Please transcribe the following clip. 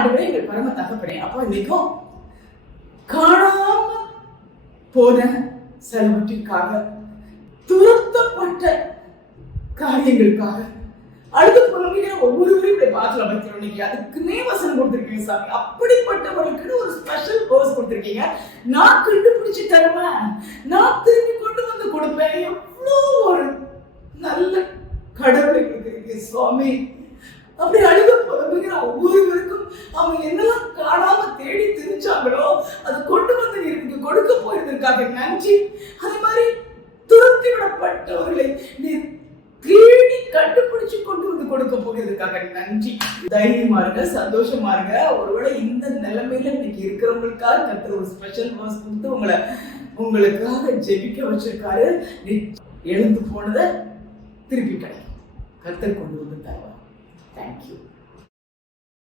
ஆண்டவரே எங்கள் பரம தகப்பனே, அப்பா இன்னைக்கும் காணாம போன செலவற்றிற்காக, துரத்தப்பட்ட காரியங்களுக்காக அழுது புலம்புகிற ஒவ்வொருவரையும் பாத்துல அமைக்கிறோம். இன்னைக்கு அதுக்குமே வசனம் கொடுத்திருக்கீங்க சாமி. அப்படிப்பட்டவர்களுக்கு ஒரு ஸ்பெஷல் கோர்ஸ் கொடுத்திருக்கீங்க. நான் கண்டுபிடிச்சு தருவேன், நான் திரும்பி கொண்டு வந்து கொடுப்பேன். எவ்வளோ ஒரு நல்ல கடவுளை கொடுத்திருக்கீங்க சுவாமி. அப்படி அழுத புலம்புகிற ஒவ்வொருவருக்கும் அவங்க என்னெல்லாம் காணாம தேடி திரிஞ்சாங்களோ அதை கொண்டு வந்து நீங்க கொடுக்க போயிருந்திருக்காங்க. நன்றி. அதே மாதிரி துரத்தி விடப்பட்டவர்களை நீ தேடி கண்டுபிடிச்சு கொண்டு வந்து கொடுக்க போகிறதுக்காக நன்றி. தைரியமா இருங்க, சந்தோஷமா இருங்க. ஒருவேளை இந்த நிலைமையில இன்னைக்கு இருக்கிறவங்களுக்காக கர்த்தர் ஒரு ஸ்பெஷல் வாஸ் கொடுத்து உங்களுக்காக ஜெபிக்க வச்சிருக்காரு. எழுந்து போனதை திருப்பி கிடைக்கும், கர்த்தர் கொண்டு வந்து தருவார். தேங்க்யூ.